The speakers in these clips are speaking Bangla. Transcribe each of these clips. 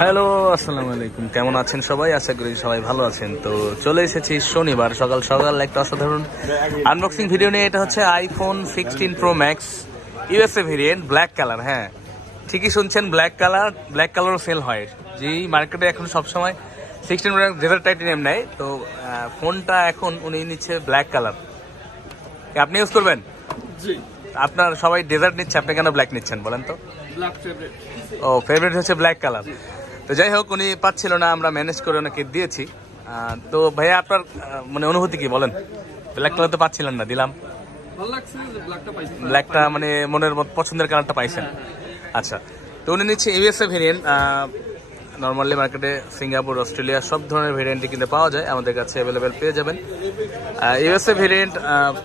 হ্যালো আসসালামু আলাইকুম। কেমন আছেন সবাই? আশা করি সবাই ভালো আছেন। তো চলে এসেছি শনিবার সকাল সকাল একটা অসাধারণ আনবক্সিং ভিডিও নিয়ে। এটা হচ্ছে iPhone sixteen pro max USA variant black colour হ্যাঁ। ঠিকই শুনছেন ব্ল্যাক কালার ব্ল্যাক কালারও সেল হয়। যেই মার্কেটে এখন সবসময় sixteen pro max desert titanium নেয় তো ফোনটা এখন উনি নিচ্ছে ব্ল্যাক কালার আপনি ইউজ করবেন? জি। আপনার সবাই ডেজার্ট নিচ্ছে আপনি কেন ব্ল্যাক নিচ্ছেন বলেন তো? ও ফেভারিট হচ্ছে ব্ল্যাক কালার তো যাই হোক উনি পাচ্ছিল না আমরা ম্যানেজ করে ওনাকে দিয়েছি। তো ভাইয়া আপনার মানে অনুভূতি কি বলেন? ব্ল্যাক কালার তো পাচ্ছিলেন না দিলাম। ব্ল্যাকটা ব্ল্যাকটা মানে মনের মত পছন্দের কালারটা পাইছেন। আচ্ছা তো উনি নিচ্ছে ইউএসএ ভেরিয়েন্ট নর্মালি মার্কেটে সিঙ্গাপুর অস্ট্রেলিয়া সব ধরনের ভেরিয়েন্টই কিন্তু পাওয়া যায় আমাদের কাছে অ্যাভেলেবেল পেয়ে যাবেন। USA variant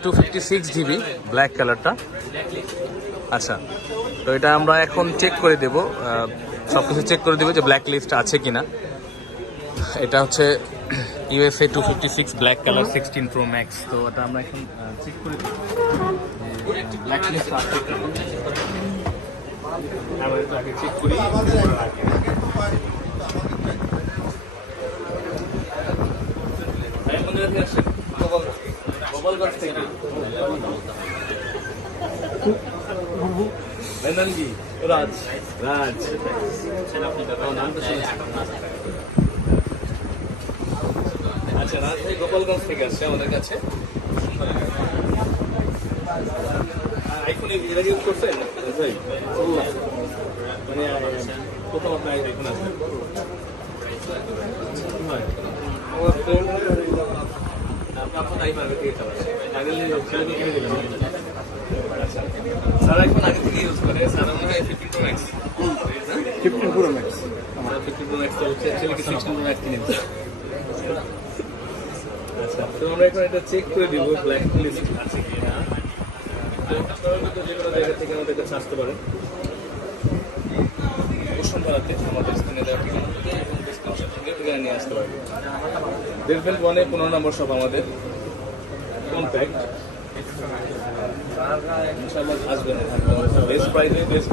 two fifty six GB black কালারটা আচ্ছা তো এটা আমরা এখন চেক করে দেব সব কিছু চেক করে দেবো যে ব্ল্যাক লিস্ট আছে কিনা। এটা হচ্ছে USA two fifty six black colour sixteen pro max তো এটা আমরা এখন চেক করে দেবো। মেয়ের নাম কি রাজ রাজ। আচ্ছা রাজ ভাই গোপালগঞ্জ থেকে আসছে আমাদের কাছে। আইফোন ইউজ করছেন? ভাই মানে প্রথম আপনার আইফোন আছে আপনার ফোন আইফোন আগে থেকে চালাচ্ছে আগে ছেলেকে কিনে দিলাম স্যার এখন আগে থেকে ইউজ করে স্যার মনে হয় ফিফটিন প্রো ম্যাক্স ফিফটিন পুরো ম্যাক্স আমরা ফিফটিন প্রো ম্যাক্স চলছে ছেলেকে সিক্সটিন প্রো ম্যাক্স আচ্ছা তো আমরা এখন এটা চেক করে দিব ব্ল্যাক লিস্ট আছে কি না তো আপনারা কিন্তু যে কোনো জায়গা থেকে আমাদের কাছে আসতে পারেন। বসুন্ধরাতে আমাদের স্ক্রিনে দেওয়া ঠিকানা। থেকে এবং ডিসক্রিপশন থেকে ঠিকানা নিয়ে আসতে পারবেন। দেখবেন ওয়ানে পনেরো নম্বর সব আমাদের। কম্প্যাক্ট देश प्राइज देश